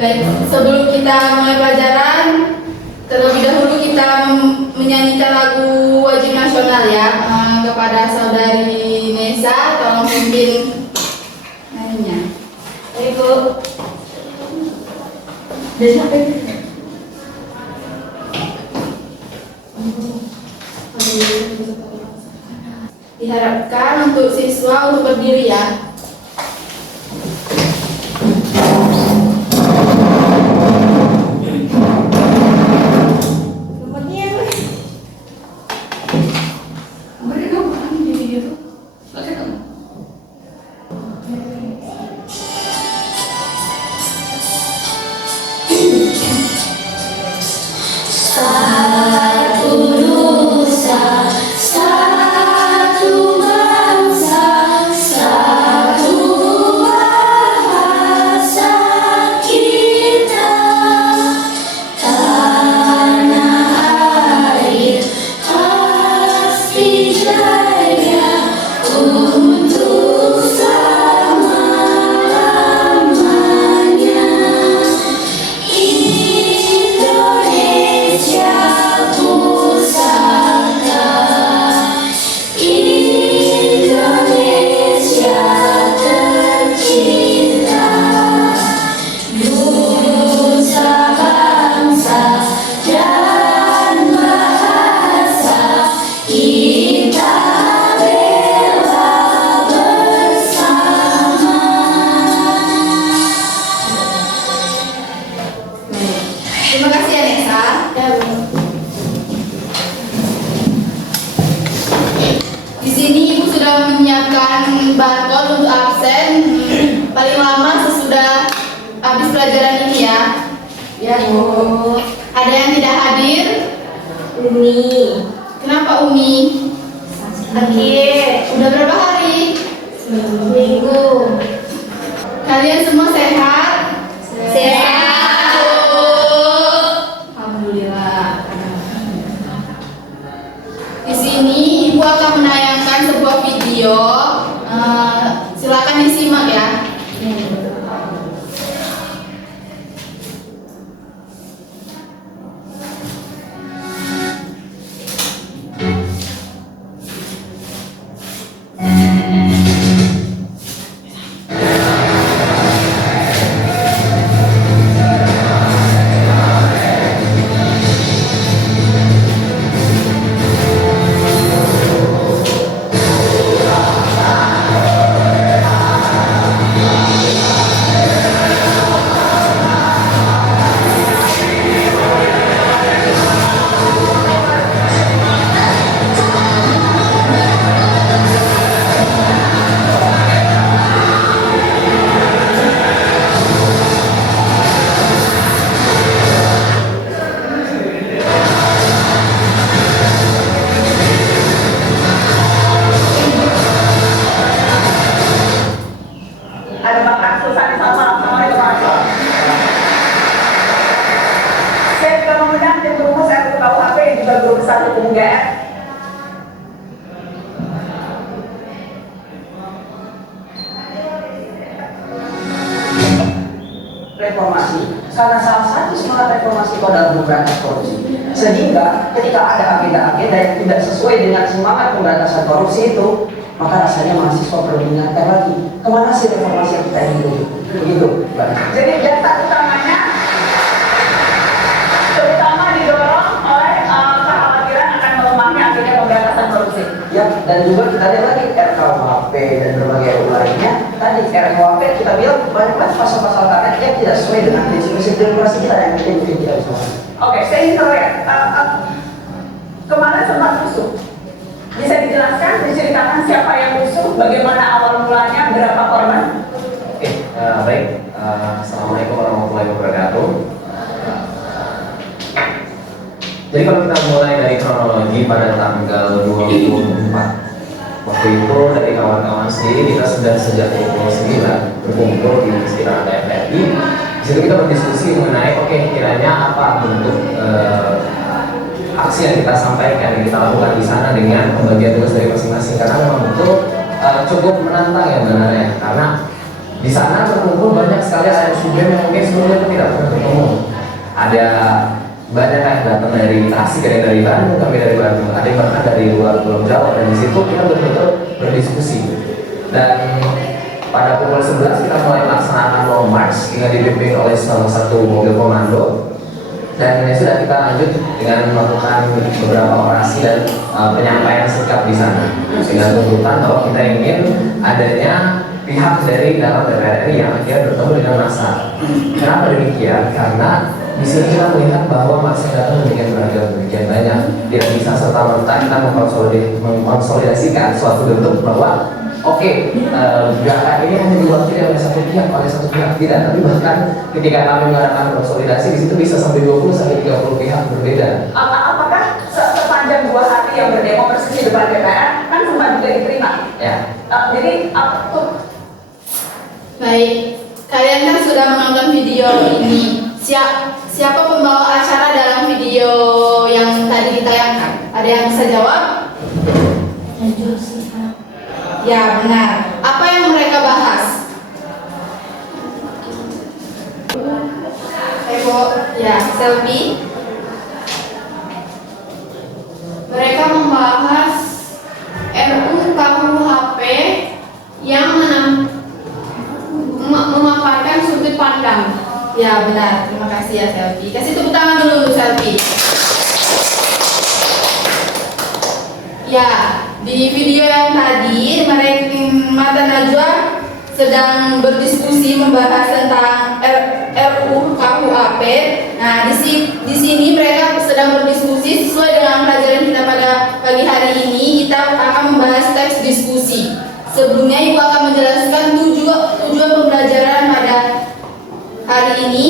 Baik, sebelum kita mulai pelajaran, terlebih dahulu kita menyanyikan lagu wajib nasional ya. Kepada saudari Nesa, tolong pimpin nyanyinya. Ibu. Dari siapa itu? Diharapkan untuk siswa untuk berdiri ya. Terima kasih ya Nesa. Di sini Ibu sudah menyiapkan barcode untuk absen paling lama sesudah habis pelajaran ini ya. Ya, Bu. Ada yang tidak hadir? Umi. Kenapa Umi? Sakit. Udah berapa hari? Seminggu. Kalian semua sehat? Sehat. Alhamdulillah. Di sini Ibu akan menayangkan sebuah video. Silakan disimak ya. Ada Bapak Susani sama Assalamualaikum warahmatullahi wabarakatuh. Saya juga mengundang tim rumus RUU KUHP yang juga guru besar hukum UGM. Reformasi, karena salah satu semangat reformasi itu adalah memberantas korupsi. Sehingga ketika ada agenda-agenda yang tidak sesuai dengan semangat pemberantasan korupsi itu, maka rasanya mahasiswa perlu diingatkan lagi kemana sih reformasi yang kita ingin begitu. Jadi dasar utamanya terutama didorong oleh kekhawatiran akan melemahnya agenda pemberantasan korupsi. Ya, dan juga kita lihat lagi RKUHP dan berbagai RUU lainnya. Tadi RKUHP kita bilang banyak banget pasal-pasal karet yang tidak sesuai dengan prinsip-prinsip demokrasi kita yang mungkin tidak bisa. Oke, saya ingin tahu ya, kemarin sempat musuh. Bisa dijelaskan, diceritakan siapa yang musuh, bagaimana awal mulanya, berapa korban? Oke, baik. Assalamualaikum warahmatullahi wabarakatuh. Jadi kalau kita mulai dari kronologi pada tanggal 24 waktu itu dari kawan-kawan sendiri kita sudah sejak pukul 9 berkumpul di sekitar TFRI. Di situ kita berdiskusi mengenai kiranya apa bentuk aksi yang kita sampaikan, yang kita lakukan di sana dengan pembagian tugas dari masing-masing, karena memang betul cukup menantang ya sebenarnya, karena Di sana berkumpul banyak sekali anak student yang mungkin sebelumnya pun tidak pernah bertemu. Ada banyak yang datang dari Tasik, ada yang dari Bandung, kami dari Bandung, ada yang bahkan dari luar Pulau Jawa, dan di situ kita betul-betul berdiskusi. Dan pada pukul 11 kita mulai melaksanakan long march dengan dipimpin oleh salah satu mobil komando. Dan ya sudah, kita lanjut dengan melakukan beberapa orasi dan penyampaian sikap di sana dengan tuntutan bahwa kita ingin adanya pihak dari dalam DPR RI yang akhirnya bertemu dengan massa. Kenapa demikian? Karena di sini kita melihat bahwa massa datang demikian beragam, demikian banyak. Tidak bisa serta-merta kita mengkonsolidasikan suatu bentuk bahwa gerakan ini hanya diwakili oleh satu pihak, tidak, tapi bahkan ketika kami mengadakan konsolidasi di situ bisa sampai 20 sampai 30 pihak berbeda. Apakah sepanjang 2 hari yang berdemo persis di depan DPR kan sempat juga diterima? Ya. Jadi apa tuh? Baik, kalian kan sudah menonton video ini. Siapa pembawa acara dalam video yang tadi ditayangkan? Ada yang bisa jawab? Ya, benar. Apa yang mereka bahas? Ya, Selvi. Mereka membahas RUU KUHP yang memaparkan sudut pandang. Ya, benar. Terima kasih ya, Selvi. Kasih tepuk tangan dulu untuk Selvi. Ya, di video yang tadi Mata Najwa sedang berdiskusi membahas tentang RUU KUHP. Nah, di sini mereka sedang berdiskusi sesuai dengan pelajaran kita pada pagi hari ini. Kita akan membahas teks diskusi. Sebelumnya Ibu akan menjelaskan tujuan pembelajaran pada hari ini.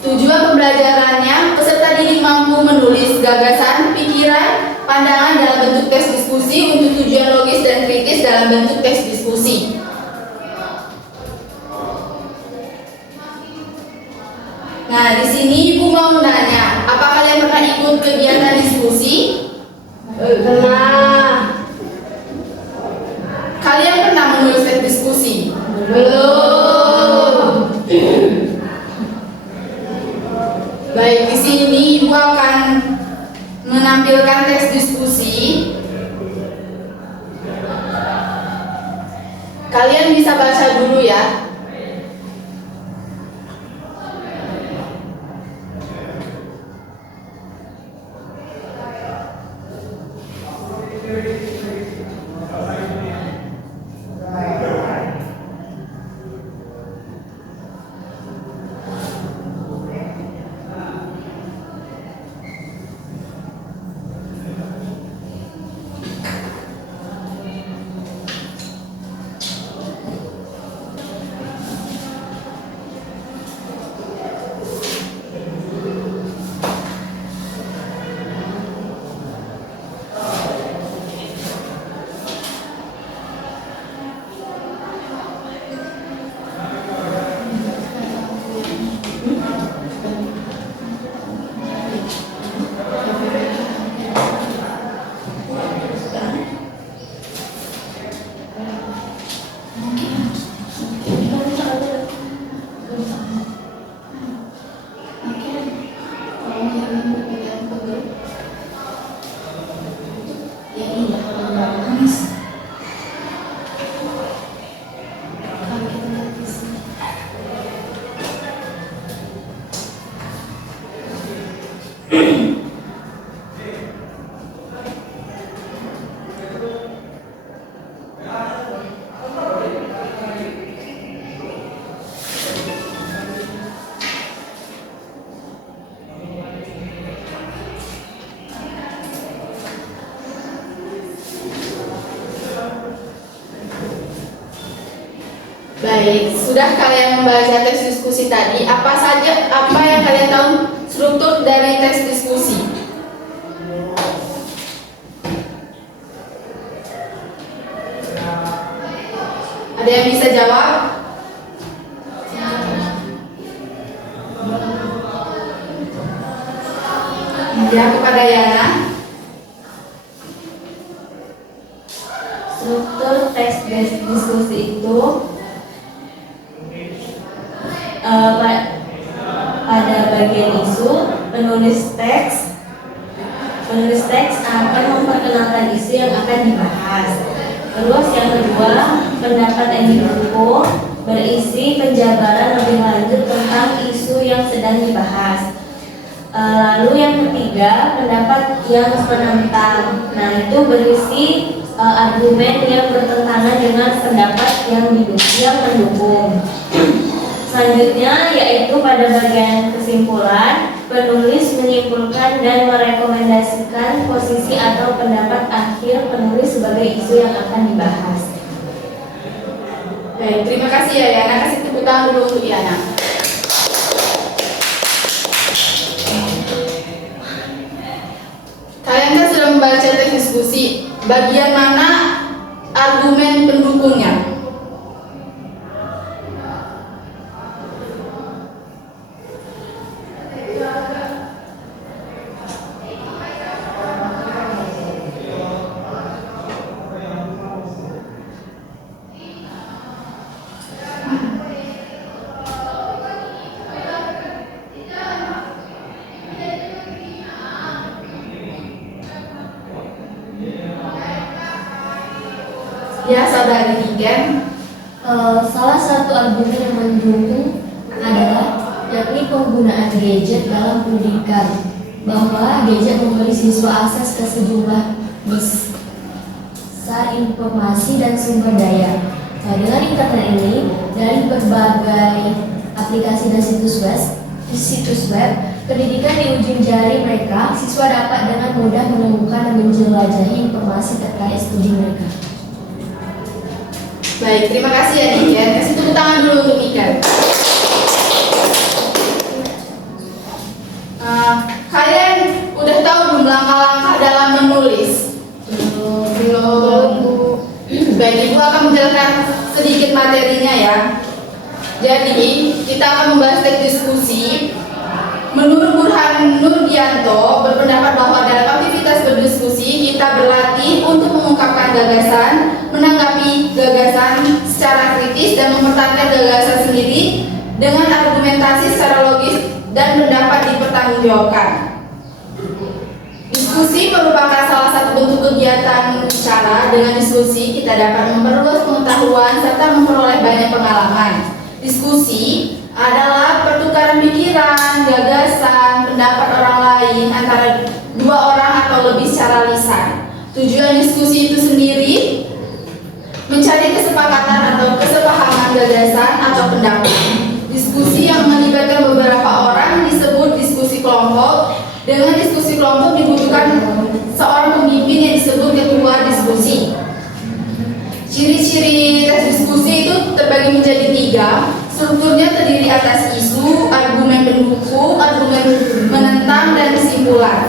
Tujuan pembelajarannya, peserta didik mampu menulis gagasan, pikiran, pandangan dalam bentuk teks diskusi untuk tujuan logis dan kritis dalam bentuk teks diskusi. Nah, di sini Ibu mau nanya, apa kalian pernah ikut kegiatan diskusi? Pernah. Kalian pernah menulis teks diskusi? Belum. Baik, di sini Ibu akan menampilkan teks diskusi. Kalian bisa baca dulu ya. Baik, sudah kalian membaca teks diskusi tadi, apa yang kalian tahu struktur dari teks diskusi? Ada yang bisa jawab? Ya, kepada Yana. Struktur teks diskusi itu pada bagian isu, penulis teks akan memperkenalkan isu yang akan dibahas. Terus yang kedua, pendapat yang didukung berisi penjabaran lebih lanjut tentang isu yang sedang dibahas. Lalu yang ketiga, pendapat yang penentang. Nah, itu berisi argumen yang bertentangan dengan pendapat yang mendukung. Selanjutnya yaitu pada bagian kesimpulan, penulis menyimpulkan dan merekomendasikan posisi atau pendapat akhir penulis sebagai isu yang akan dibahas. Baik, terima kasih ya Yana. Kasih tepuk tangan dulu untuk Yana. Kalian kan sudah membaca teks diskusi. Bagian mana argumen pendukungnya? Ya, saudari Niken. Salah satu argumen yang mendukung adalah yakni penggunaan gadget dalam pendidikan, bahwa gadget memberi siswa akses ke sejumlah besar informasi dan sumber daya. Nah, dengan internet ini, dari berbagai aplikasi dan situs web pendidikan di ujung jari mereka, siswa dapat dengan mudah menemukan dan menjelajahi informasi terkait studi mereka. Baik, terima kasih ya Niken. Kasih tepuk tangan dulu untuk Niken. Kalian udah tahu belum langkah-langkah dalam menulis? Belum. Baik, Ibu akan menjelaskan sedikit materinya ya. Jadi, kita akan membahas teks diskusi. Menurut Burhan Nurdianto berpendapat bahwa dalam aktivitas berdiskusi kita berlatih untuk mengungkapkan gagasan, menanggapi gagasan secara kritis dan mempertahankan gagasan sendiri dengan argumentasi secara logis dan pendapat dipertanggungjawabkan. Diskusi merupakan salah satu bentuk kegiatan bicara. Dengan diskusi kita dapat memperluas pengetahuan serta memperoleh banyak pengalaman. Diskusi adalah pertukaran pikiran, gagasan, pendapat orang lain antara dua orang atau lebih secara lisan. Tujuan diskusi itu sendiri mencari kesepakatan atau kesepahaman gagasan atau pendapat. Diskusi yang melibatkan beberapa orang disebut diskusi kelompok. Dengan diskusi kelompok dibutuhkan seorang pemimpin yang disebut ketua diskusi. Ciri-ciri tes diskusi itu terbagi menjadi 3. Strukturnya terdiri atas isu, argumen pendukung, argumen menentang, dan kesimpulan.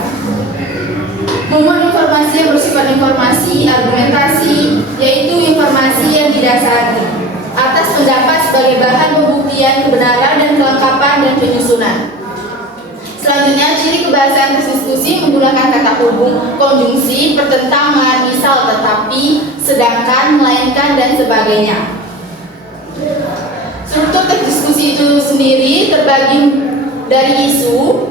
Memuat informasi yang bersifat informasi, argumentasi, yaitu informasi yang didasari atas pendapat sebagai bahan pembuktian kebenaran dan kelengkapan dan penyusunan. Selanjutnya, ciri kebahasaan tes diskusi menggunakan kata hubung, konjungsi, pertentangan, misal, tetapi, sedangkan, melainkan, dan sebagainya. Struktur teks diskusi itu sendiri terbagi dari isu,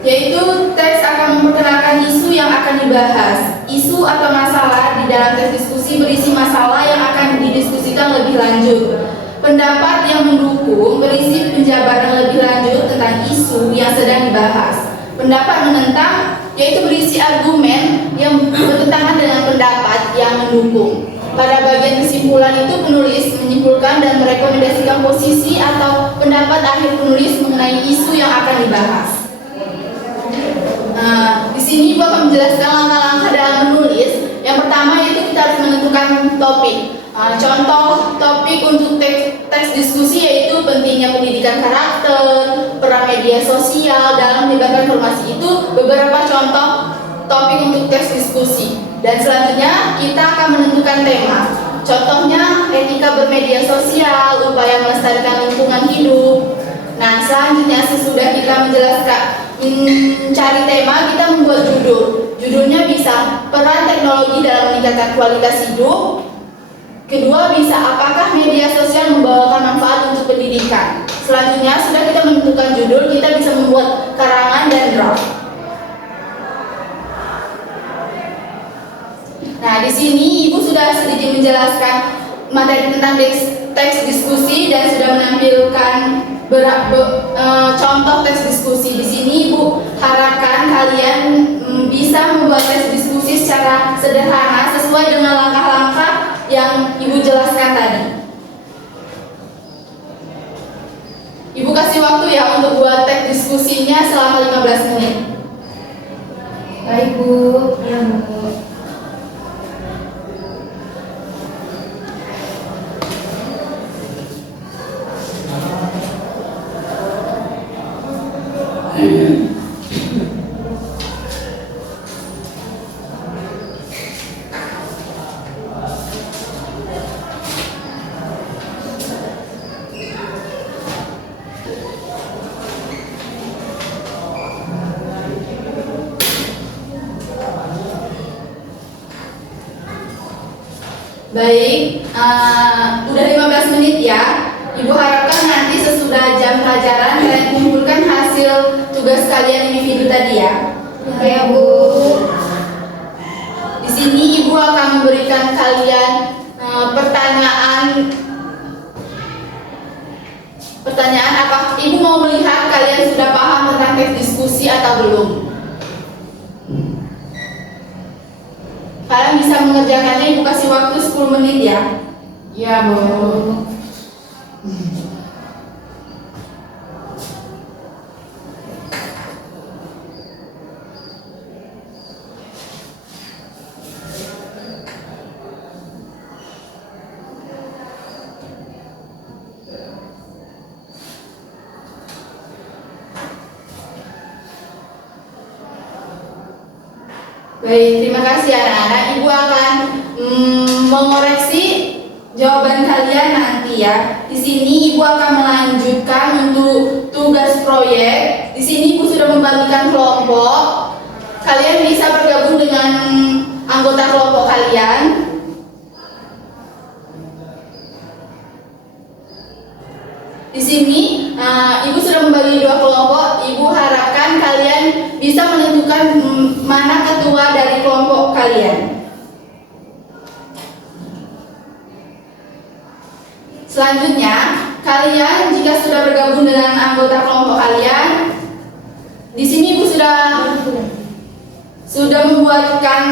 yaitu teks akan memperkenalkan isu yang akan dibahas. Isu atau masalah di dalam teks diskusi berisi masalah yang akan didiskusikan lebih lanjut. Pendapat yang mendukung berisi penjabaran lebih lanjut tentang isu yang sedang dibahas. Pendapat menentang yaitu berisi argumen yang bertentangan dengan pendapat yang mendukung. Pada bagian kesimpulan itu penulis menyimpulkan dan merekomendasikan posisi atau pendapat akhir penulis mengenai isu yang akan dibahas. Di sini Ibu akan menjelaskan langkah-langkah dalam menulis. Yang pertama yaitu kita harus menentukan topik. Contoh topik untuk teks diskusi yaitu pentingnya pendidikan karakter, peran media sosial dalam menyebarkan informasi. Itu beberapa contoh topik untuk teks diskusi. Dan selanjutnya kita akan menentukan tema. Contohnya etika bermedia sosial, upaya melestarikan lingkungan hidup. Nah, selanjutnya sesudah kita mencari tema, kita membuat judul. Judulnya bisa peran teknologi dalam meningkatkan kualitas hidup, Kedua, bisa apakah media sosial membawakan manfaat untuk pendidikan? Selanjutnya, sudah kita menentukan judul, kita bisa membuat karangan dan draft. Nah, di sini Ibu sudah sedikit menjelaskan materi tentang teks diskusi dan sudah menampilkan contoh teks diskusi. Di sini Ibu harapkan kalian bisa membuat teks diskusi secara sederhana sesuai dengan langkah-langkah yang Ibu jelaskan tadi. Ibu kasih waktu ya untuk buat teks diskusinya selama 15 menit. Baik Bu, ya Bu. Baik, udah 15 menit ya. Ibu harapkan nanti sesudah jam pelajaran kalian kumpulkan hasil tugas kalian individu tadi ya. Ya Bu. Di sini Ibu akan memberikan kalian pertanyaan apa Ibu mau melihat kalian sudah paham tentang teks diskusi atau belum. Kalian bisa mengerjakannya, Ibu kasih waktu 10 menit ya. Ya Bu. Baik, terima kasih anak-anak. Ibu akan mengoreksi jawaban kalian nanti ya. Di sini Ibu akan melanjutkan untuk tugas proyek. Di sini Ibu sudah membagikan kelompok. Kalian bisa bergabung dengan anggota kelompok kalian. Di sini Ibu sudah membagi 2 kelompok. Ibu harapkan kalian bisa menentukan mana ketua dari kelompok kalian. Selanjutnya, kalian jika sudah bergabung dengan anggota kelompok kalian, di sini Ibu sudah membuatkan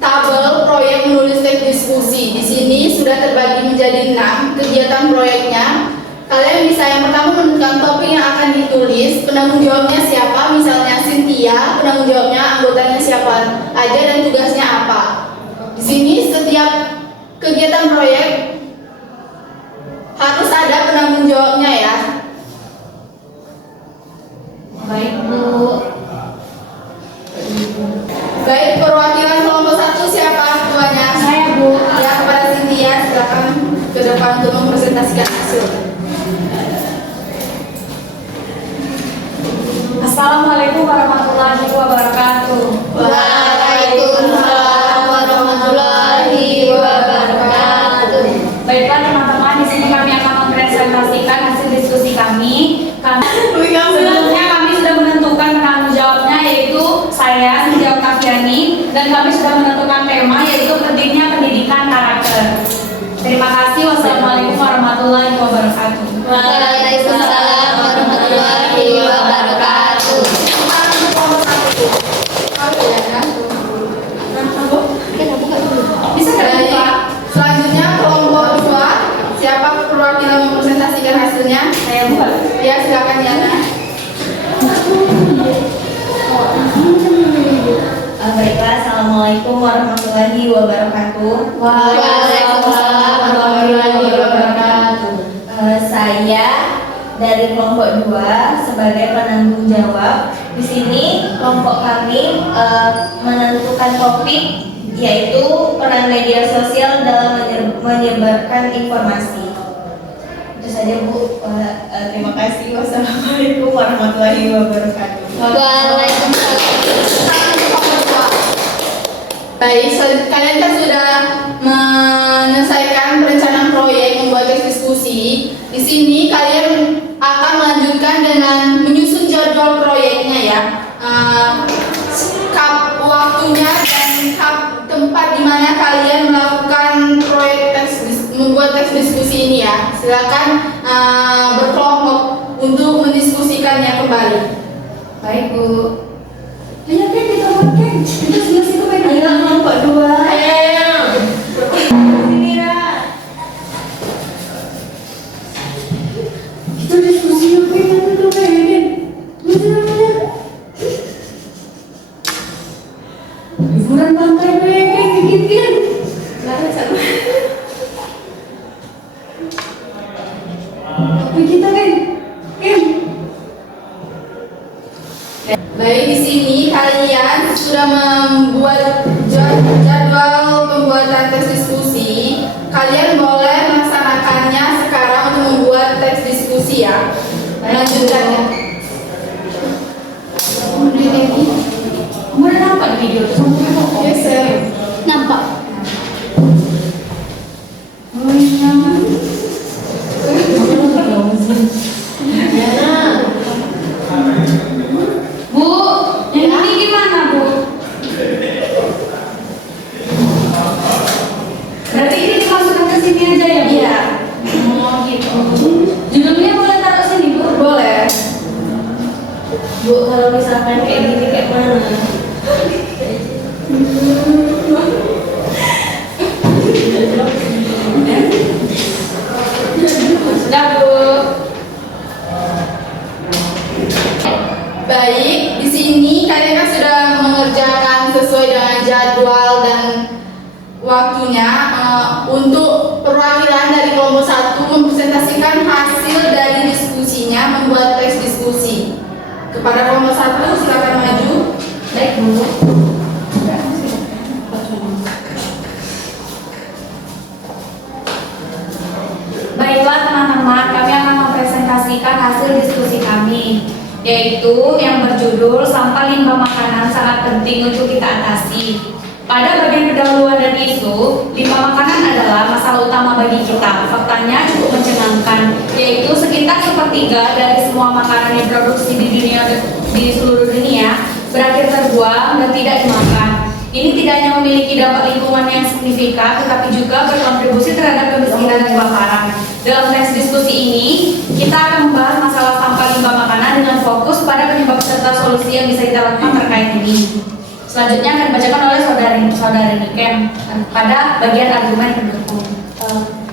tabel proyek menulis teks diskusi. Di sini sudah terbagi menjadi 6 kegiatan proyeknya. Kalian bisa yang pertama menentukan topik yang akan ditulis, penanggung jawabnya siapa, misalnya Cynthia, penanggung jawabnya anggotanya siapa aja dan tugasnya apa. Di sini setiap kegiatan proyek harus ada penanggung jawabnya ya. Baik Bu. Baik, perwakilan kelompok 1 siapa ketuanya? Saya Bu. Ya, kepada Cynthia silakan ke depan untuk mempresentasikan hasil. Assalamualaikum warahmatullahi wabarakatuh. Waalaikumsalam warahmatullahi wabarakatuh. Baiklah teman-teman, di sini kami akan mempresentasikan hasil diskusi kami. Sebelumnya kami sudah menentukan penanggung jawabnya, yaitu saya, Cynthia Oktaviani, dan kami sudah menentukan tema, yaitu pentingnya pendidikan karakter. Terima kasih. Wassalamualaikum warahmatullahi wabarakatuh. Waalaikumsalam warahmatullahi wabarakatuh. Bisa Baik, selanjutnya kelompok 2 siapa perwakilan mempresentasikan hasilnya? Saya buat. Ya, silakan ya. Baiklah, assalamualaikum warahmatullahi wabarakatuh. Waalaikumsalam warahmatullahi wabarakatuh. Saya dari kelompok 2 sebagai penanggung jawab. Di sini kelompok kami menentukan topik, yaitu peran media sosial dalam menyebarkan informasi. Itu saja Bu. Terima kasih. Wassalamualaikum warahmatullahi wabarakatuh. Baik, kalian kan sudah menyelesaikan perencanaan diskusi. Di sini kalian akan melanjutkan dengan menyusun jadwal proyeknya ya. Waktunya dan tempat di mana kalian melakukan proyek membuat teks diskusi ini ya. Silakan berkelompok untuk mendiskusikannya kembali. Baik Bu. Ayo kan kita makan. Kita selesai ke mana? Ayo kelompok 2. Ayo. Kita diskusi apa yang kita pengen? Bener-bener. Liburan pantai pengen bikin. Lalu sama. Apa kita kan? Baik, di sini kalian sudah membuat jadwal pembuatan teks diskusi. Kalian boleh melaksanakannya sekarang untuk membuat teks diskusi ya. Lanjutkannya. Kamu udah nampak di video itu? Yes, sir. Nampak. Oh iya. Bu, yang ini gimana Bu? Berarti ini dimasukkan ke sini aja ya Bu? Iya. Oh gitu. Judulnya boleh taruh sini Bu? Boleh. Bu, kalau misalkan kayak gini kayak mana? Sudah Bu. Baik, di sini kalian kan sudah mengerjakan sesuai dengan jadwal dan waktunya. Untuk perwakilan dari kelompok 1 mempresentasikan hasil dari diskusinya membuat teks diskusi. Kepada kelompok 1 silakan maju. Baik Bu. Baiklah teman-teman, kami akan mempresentasikan hasil diskusi kami, yaitu yang berjudul sampah limbah makanan sangat penting untuk kita atasi. Pada bagian pendahuluan dan isu, limbah makanan adalah masalah utama bagi kita. Faktanya cukup mencengangkan, yaitu sekitar 1/3 dari semua makanan yang produksi di seluruh dunia berakhir terbuang dan tidak dimakan. Ini tidak hanya memiliki dampak lingkungan yang signifikan, tetapi juga berkontribusi terhadap kemiskinan dan kelaparan. Dalam teks diskusi ini, kita akan membahas masalah sampah limbah makanan dengan fokus pada penyebab serta solusi yang bisa kita lakukan terkait ini. Selanjutnya akan dibacakan oleh saudari Niken pada bagian argumen pendukung.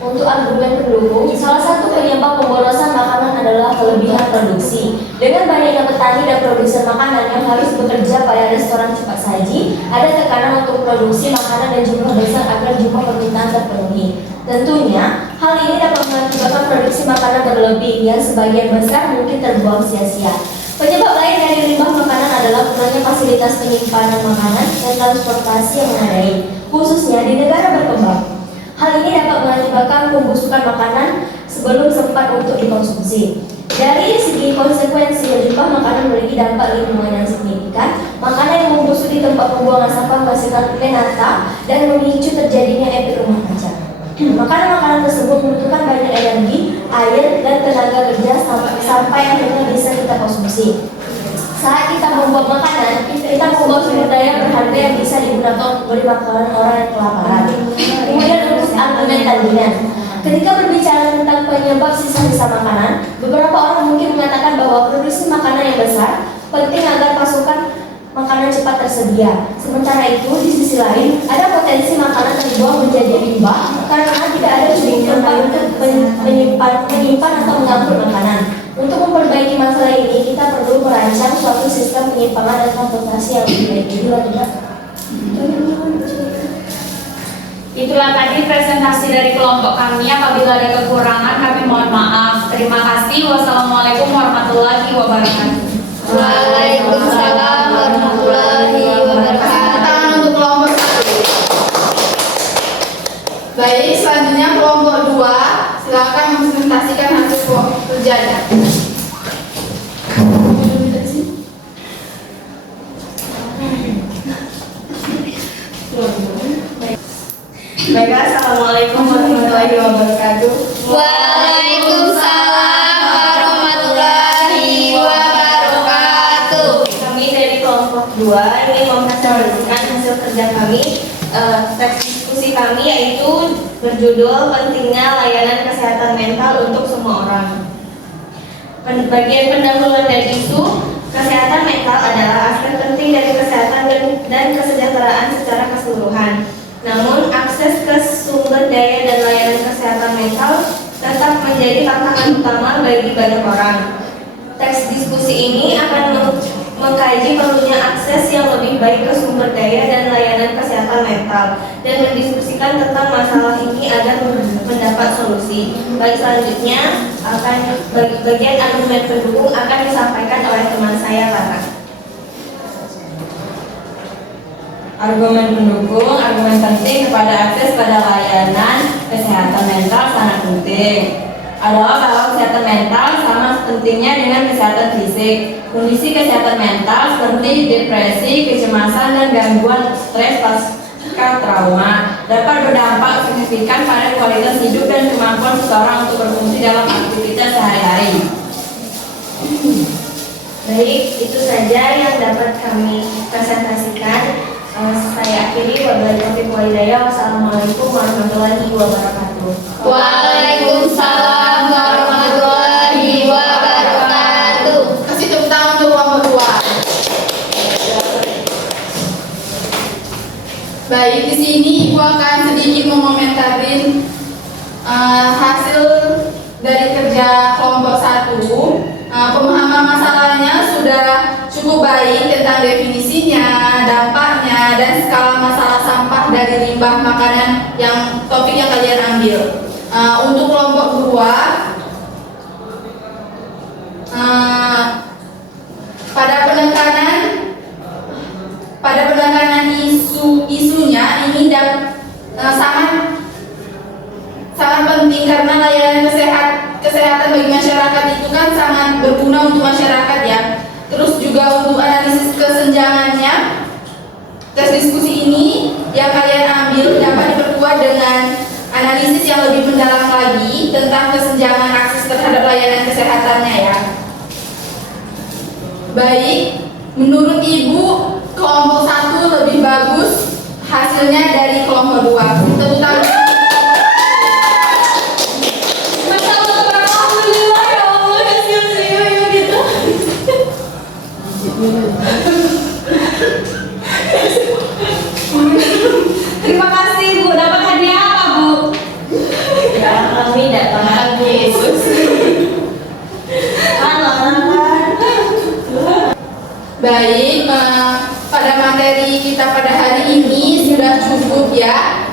Untuk argumen pendukung, salah satu penyebab pemborosan makanan adalah kelebihan produksi. Dengan banyaknya petani dan produsen makanan yang harus bekerja pada restoran cepat saji, ada tekanan untuk produksi makanan dan jumlah besar agar jumlah permintaan terpenuhi. Tentunya, hal ini dapat mengakibatkan produksi makanan berlebih yang sebagian besar mungkin terbuang sia-sia. Penyebab lain dari limbah makanan adalah kurangnya fasilitas penyimpanan makanan dan transportasi yang memadai, khususnya di negara berkembang. Hal ini dapat mengakibatkan pembusukan makanan sebelum sempat untuk dikonsumsi. Dari segi konsekuensi, limbah makanan memiliki dampak lingkungan yang signifikan. Makanan yang membusuk di tempat pembuangan sampah menghasilkan phenata dan memicu terjadinya efek rumah kaca. Makanan-makanan tersebut membutuhkan banyak energi, air, dan tenaga kerja sampai akhirnya bisa kita konsumsi. Saat kita membuat makanan, kita membuat sumber daya berharga yang bisa digunakan oleh makanan orang yang kelaparan. Kemudian untuk argumen tadinya, ketika berbicara tentang penyebab sisa-sisa makanan, beberapa orang mungkin mengatakan bahwa produksi makanan yang besar penting agar pasokan makanan cepat tersedia. Sementara itu, di sisi lain, ada potensi makanan terbuang menjadi limbah karena tidak ada cukup tempat untuk menyimpan atau mengangkut makanan. Untuk memperbaiki masalah ini, kita perlu merancang suatu sistem penyimpanan dan transportasi yang lebih baik. Itulah tadi presentasi dari kelompok kami. Apabila ada kekurangan, kami mohon maaf. Terima kasih. Wassalamualaikum warahmatullahi wabarakatuh. Waalaikumsalam warahmatullahi wabarakatuh. Tangan untuk kelompok 1. Baik, selanjutnya kelompok 2. Silakan mempresentasikan hasil kerjanya. Baiklah, assalamualaikum warahmatullahi wabarakatuh. Waalaikumsalam warahmatullahi wabarakatuh. Kami dari kelompok 2 ingin mempresentasikan hasil kerja kami. Teks diskusi kami yaitu berjudul Pentingnya Layanan Kesehatan Mental untuk Semua Orang. Bagian pendahuluan dari isu kesehatan mental adalah aspek penting dari kesehatan dan kesejahteraan secara keseluruhan. Namun, akses ke sumber daya dan layanan kesehatan mental tetap menjadi tantangan utama bagi banyak orang. Teks diskusi ini akan mengkaji perlunya akses yang lebih baik ke sumber daya dan layanan kesehatan mental dan mendiskusikan tentang masalah ini agar mendapat solusi. Baik, selanjutnya bagian argumen pendukung akan disampaikan oleh teman saya, Lara. Argumen pendukung, argumen penting kepada akses pada layanan kesehatan mental sangat penting adalah bahwa kesehatan mental sama pentingnya dengan kesehatan fisik. Kondisi kesehatan mental seperti depresi, kecemasan, dan gangguan stres pasca trauma dapat berdampak signifikan pada kualitas hidup dan kemampuan seseorang untuk berfungsi dalam aktivitas sehari-hari. Baik, itu saja yang dapat kami presentasikan. Saya akhiri, wabillahi taufiq wal hidayah. Wassalamualaikum warahmatullahi wabarakatuh. Waalaikumsalam warahmatullahi wabarakatuh. Kasih tepuk tangan untuk kelompok 2. Baik, di sini Ibu akan sedikit menkomentarin hasil dari kerja kelompok 1. Pemahaman masalahnya sudah cukup baik tentang definisinya, dampaknya, dan skala masalah sampah dari limbah makanan yang topik yang kalian ambil. Untuk kelompok 2, pada penekanan isunya ini sangat penting karena layanan kesehatan bagi masyarakat itu kan sangat berguna untuk masyarakat ya. Terus juga untuk analisis kesenjangannya, tes diskusi ini yang kalian ambil dapat diperkuat dengan analisis yang lebih mendalam lagi tentang kesenjangan akses terhadap layanan kesehatannya ya. Baik, menurut Ibu kelompok 1 lebih bagus hasilnya dari kelompok 2. Tepuk tangan. Terima kasih Bu, dapat hadiah apa Bu? Ya, kami datang Yesus. Baik, pada materi kita pada hari ini sudah cukup ya.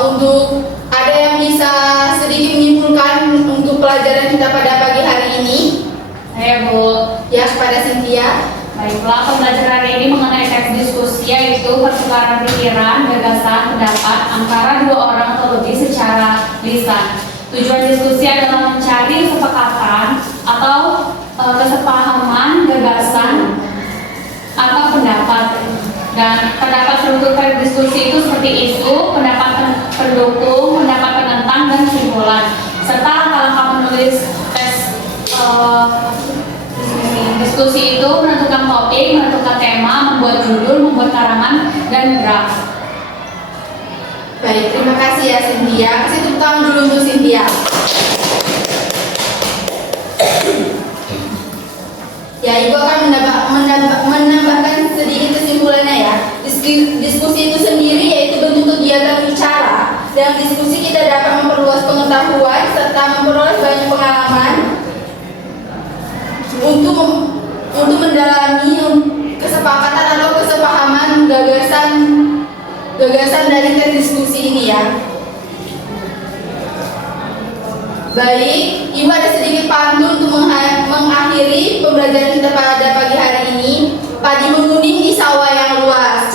Untuk ada yang bisa sedikit menyimpulkan untuk pelajaran kita pada pagi hari ini? Saya Bu. Ya, kepada Cynthia. Baiklah, pembelajaran ini mengenai teks diskusi yaitu pertukaran pikiran, gagasan, pendapat antara dua orang atau lebih secara lisan. Tujuan diskusi adalah mencari kesepakatan atau kesepahaman, gagasan atau pendapat. Dan pendapat struktur teks diskusi itu seperti isu, pendapat pendukung, pendapat penentang, dan kesimpulan. Serta langkah-langkah menulis teks diskusi itu menentukan topik, menentukan tema, membuat judul, membuat karangan, dan draft. Baik, terima kasih ya Cynthia. Kasih tepuk tangan dulu untuk Cynthia. Ya, Ibu akan menambahkan sedikit kesimpulannya ya. Diskusi itu sendiri yaitu bentuk kegiatan bicara. Dalam diskusi kita dapat memperluas pengetahuan serta memperoleh banyak pengalaman untuk mendalami kesepakatan atau kesepahaman gagasan dari teks diskusi ini ya. Baik, Ibu ada sedikit pantun untuk mengakhiri pembelajaran kita pada pagi hari ini. Padi menguning di sawah yang luas.